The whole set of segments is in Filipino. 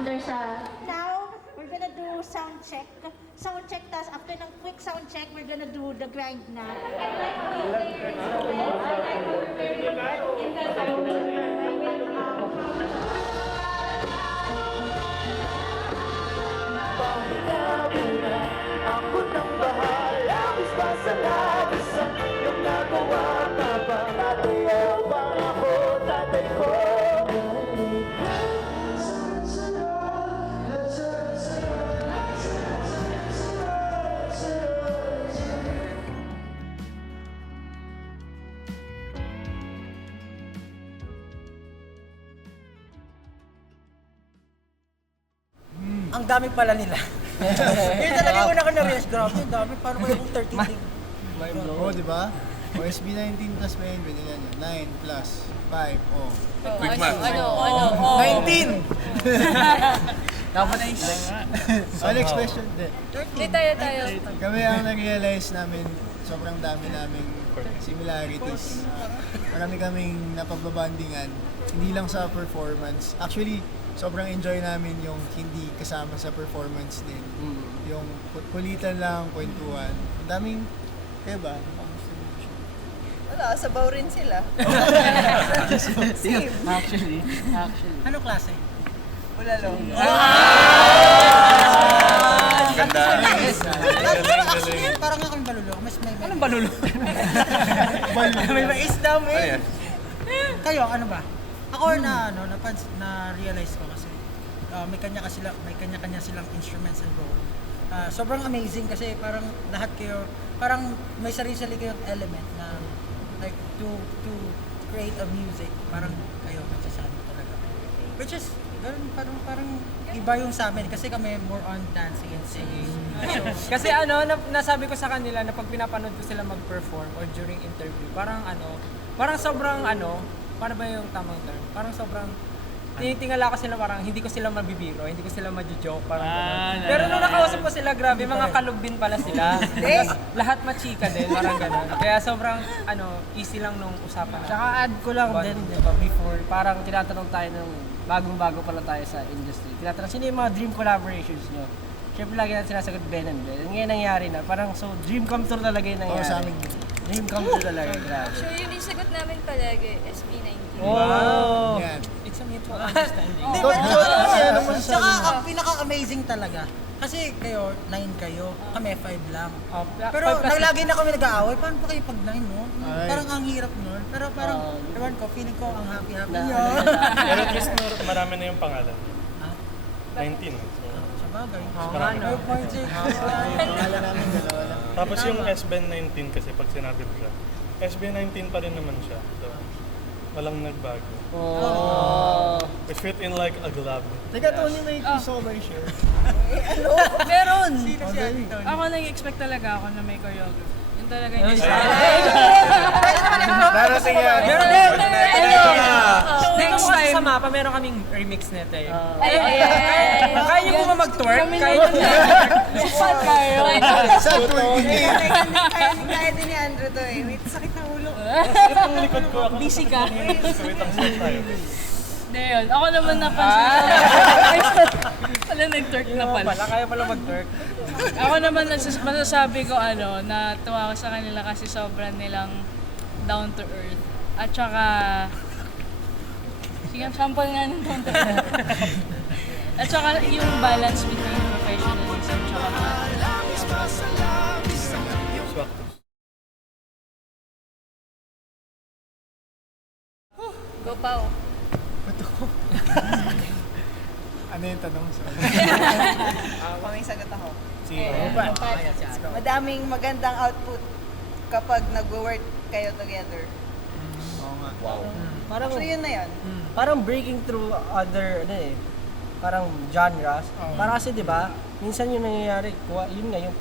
under sa... Now, we're gonna do sound check. Sound check, tas after ng quick sound check, we're gonna do the grind na. Ako nang bahala, basta sa labis ang iyong nagawa. Mapapatayo pa ako, tatay ko. Ang dami pala nila. Yun talaga yung una ko na-realize, grabe, ang dami. Paano kayo kung 13 din? Oo, di ba? O SB19 plus Ben&Ben, yan yun. 9 plus 5, oh. Quick math. 19! Dapat na next question, din. Hindi tayo. Kami ang na-realize namin, sobrang dami naming similarities. Marami kaming napagbabandingan, hindi lang sa performance. Actually, sobrang enjoy namin yung hindi kasama sa performance din. Yung kulitan lang, kwentuhan. Ang daming, kaya ba? Wala, sabaw rin sila. Actually. Ano klase? Wala lang. Ganda. Parang akong balulo. Mas may... Anong balulo? May maisdam Ano yan? Kayo, ano ba? Ako na-realize ko kasi may kanya-kanya silang instruments and role. Sobrang amazing kasi parang lahat kayo, parang may sarili-sarili kayong element na like to create a music, parang kayo magsasama talaga. Which is, ganun, parang iba yung sa amin kasi kami more on dancing and singing. Kasi nasabi ko sa kanila na pag pinapanood ko sila mag-perform or during interview, parang sobrang paano ba yung tamang term? Parang sobrang tinitingala ko sila, parang hindi ko sila mabibiro, hindi ko sila ma-joke, parang gano'n. Pero nung nakausap ko sila, grabe, mga kalog din pala sila. Tapos lahat machika din, parang gano'n. Kaya sobrang easy lang nung usapan. Tsaka add ko lang din, di ba, before, parang tinatanong tayo nung bagong-bago pa lang tayo sa industry. Tinatanong, sino yung mga dream collaborations nyo? Siyempre lagi natin sinasagot Ben&Ben. Ngayon nangyari na, parang so dream come true talaga yung nangyari. Oo, sa amin. Dream come true talaga, grabe. Actually, yung sagot namin palagi, SB19. Oh! Yan. It's a mutual understanding. Tsaka ang pinaka-amazing talaga. Kasi kayo, 9 kayo, kami 5 lang. Pero lagi na kami nag-aaway, paano pa kayo pag 9, no? Ay. Parang ang hirap nun. Pero parang, ewan ko, feeling ko ang happy-happy nyo. Pero at least marami na yung pangalan. 19. Sa bagay. Marami na. 5.6. Akala namin dalawa lang. Tapos yung SB19 kasi pag sinabi mo siya, SB19 pa rin naman siya. So, walang nagbago. Oh! It fit in like a glove. Teka, Tony, may gusto ko ba i-share? Meron! Ako nag-expect talaga ako na may choreography. Yun talaga yung Darating yan. Next time, sa MAPA, meron kaming remix nito eh. Kaya niyo po ba mag-twerk? Kaya niyo Sa twerking. Kaya din ni Andrew to eh. Wait, sakit na ulo. Ang likod ko ako. busy ka. Wait, ang stop tayo. Hindi yun. Ako naman napansin ko. Pala nag-twerk na pala. Kaya pala mag-twerk. Ako naman masasabi ko natuwa ko sa kanila kasi sobrang nilang down to earth. At saka, sige, sample nga ng down to earth. At saka yung balance between professionalism at saka Go, Pao. Ano yung tanong? May sagot ako. Sige. Madaming magandang output kapag nag-work kayo together. Oo nga. Parang, So yun na yun. parang breaking through other, parang genres. Parang kasi, di ba, minsan yung nangyayari, yun nga, yung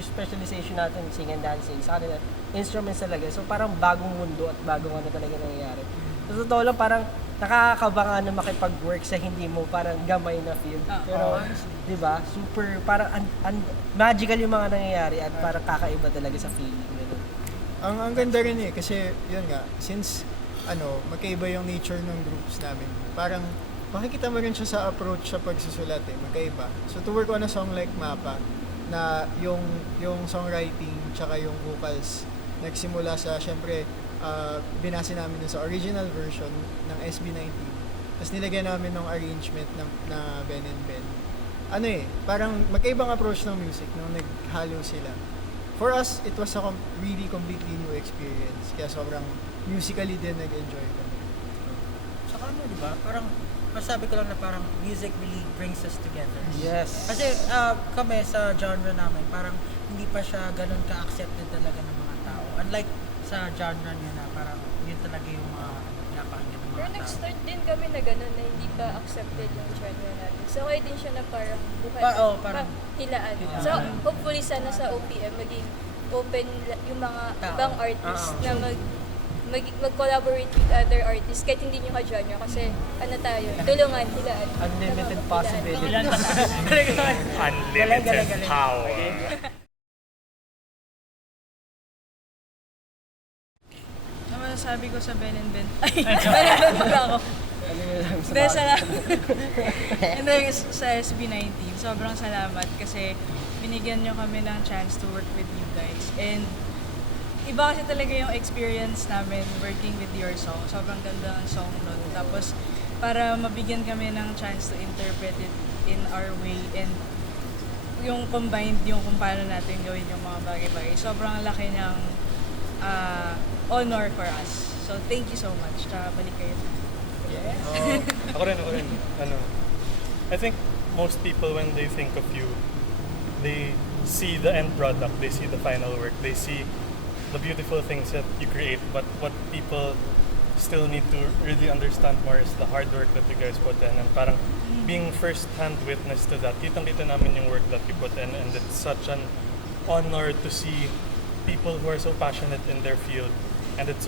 specialization natin, sing and dancing, sa kanila, instruments talaga. So parang bagong mundo at bagong talaga nangyayari. Sa totoo lang, parang nakakabanga na makipag-work sa hindi mo parang gamay na feel. Pero, di ba, super, parang magical yung mga nangyayari at parang kakaiba talaga sa feeling. Ganun. Ang ganda rin kasi yun nga, since magkaiba yung nature ng groups namin, parang makikita mo rin siya sa approach sa pagsusulat magkaiba. So to work on a song like MAPA, na yung songwriting tsaka yung vocals nagsimula sa, syempre, binase namin dun sa original version ng SB19. Tapos nilagyan namin ng arrangement na Ben&Ben. Parang magkaibang approach ng music nung naghalo sila. For us, it was a really completely new experience. Kaya sobrang musically din nag-enjoy kami. Saka di ba? Parang masabi ko lang na parang music really brings us together. Yes. Kasi kami sa genre namin, parang hindi pa siya ganun ka-accepted talaga ng mga tao. Unlike sa genre niya na parang yun talaga yung mga pinapakinggan ng mga Pero tao. nag-start din kami na gano'n na hindi pa accepted yung genre natin. So, okay din siya na parang buhay. Parang hilaan. So, hopefully sana sa OPM maging open yung mga ibang artists na mag-collaborate with other artists kahit hindi nyo ka-genre kasi tulungan, hilaan. Unlimited possibilities. Unlimited power. Ano masasabi ko sa Ben&Ben? Ben&Ben pala ako. Hindi, sa SB19, sobrang salamat kasi binigyan nyo kami ng chance to work with you guys. And iba kasi talaga yung experience namin working with your song. Sobrang ganda ng song nun. Tapos para mabigyan kami ng chance to interpret it in our way and yung combined yung kung paano natin gawin yung mga bagay-bagay. Sobrang laki ng honor for us. So thank you so much. Tsaka balik kayo. Ako rin. I think most people when they think of you, they see the end product, they see the final work, they see the beautiful things that you create, but what people still need to really understand more is the hard work that you guys put in, and parang being first-hand witness to that, kitang-kita namin yung work that you put in, and it's such an honor to see people who are so passionate in their field, and it's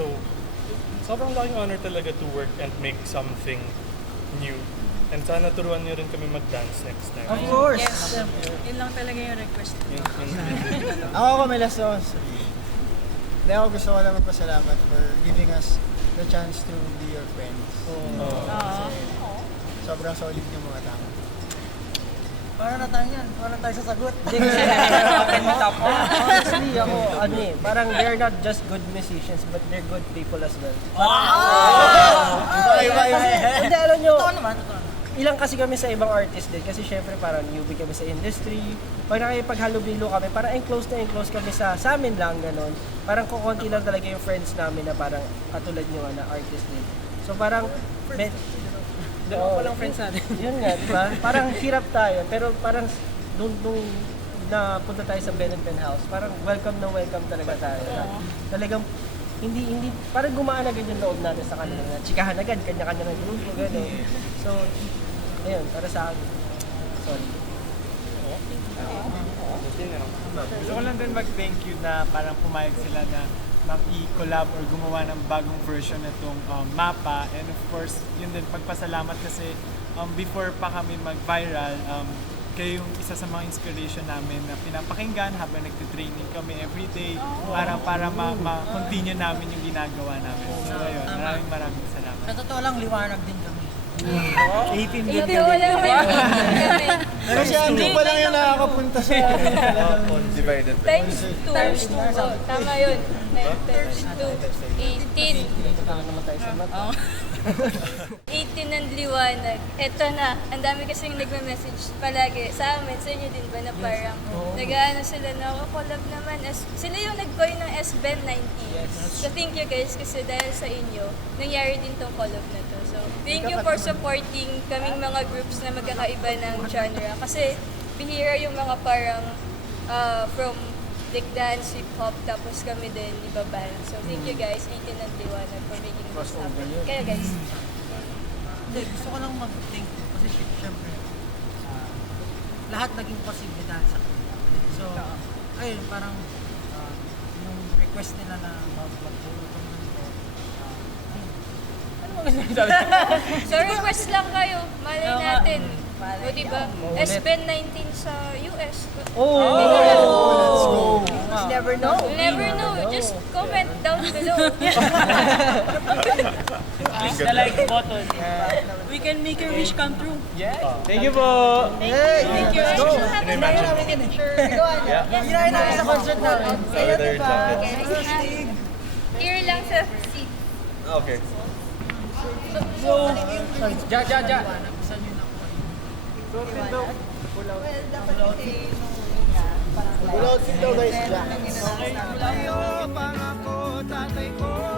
sobrang laking honor talaga to work and make something new. And sana turuan niyo rin kami mag-dance next time. Of course! Yes. Yun lang talaga yung request ko. Ako Kamilasos. Hindi, ako gusto ko lang magpasalamat for giving us the chance to be your friends. Kasi sobrang solid yung mga tao. Para na tayo yan. Para na tayo sasagot. Honestly, ako, parang they're not just good musicians, but they're good people as well. Iba. Hindi, alam nyo, Totoo naman. ilang kasi kami sa ibang artist din kasi syempre parang newbie kami sa industry. Pag nakipaghalubilo kami, parang enclose kami sa amin lang, gano'n. Parang kukunti lang talaga yung friends namin na parang katulad nyo na artist din. So parang, Dalawa pa lang friends natin. yun nga, diba? Parang hirap tayo, pero parang nung napunta tayo sa Ben&Ben House, parang welcome talaga tayo. Talagang hindi parang gumaan agad yung loob natin sa kanila na chikahan agad, kanya-kanya ng grupo, gano'n. So, ayun, para sa akin, sorry. Gusto ko lang din mag-thank you na parang pumayag sila na mag-i-collab or gumawa ng bagong version na itong MAPA. And of course, yun din, pagpasalamat kasi before pa kami mag-viral, kayo yung isa sa mga inspiration namin na pinapakinggan habang nagtitraining kami everyday para ma-continue namin yung ginagawa namin. So ayun, maraming salamat. Sa totoo lang, liwanag din kami. 18 din Hindi, wala naman kami. Pero si Andrew pa lang yung nakakapunta sa Divided. Times 2. Tama yun. Times 2. 18. naman tayo sa mata. 18 ng liwanag. Eto na. Ang dami kasing nagme-message palagi sa amin. Sa inyo din ba na parang nag-ano sila na collab naman. Sila yung nag-coin ng SB19. So thank you guys kasi dahil sa inyo, nangyari din tong collab na to. So thank you for supporting kaming mga groups na magkakaiba ng genre. Kasi bihira yung mga parang from like dance, hip-hop, tapos kami din iba band. So thank you guys, 18 ng liwanag for making this happen. Kaya guys. Hindi, gusto ko lang mag-thank you kasi syempre lahat naging posible dahil sa kanila. So, ayun, parang yung request nila na mag-tulong nito. Ano mga sinasabi? So request lang kayo, malay natin. O diba? SB19 sa US. Let's go! You never know. You'll never know. Just comment down below. Click the like button. We can make your wish come true. Thank you po. Thank you. Can you imagine? Ginahin namin sa concert namin. Sa'yo, diba? Here lang sa seat. Okay. Ja. Bulot daw guys, Jack. Pangako, tatay ko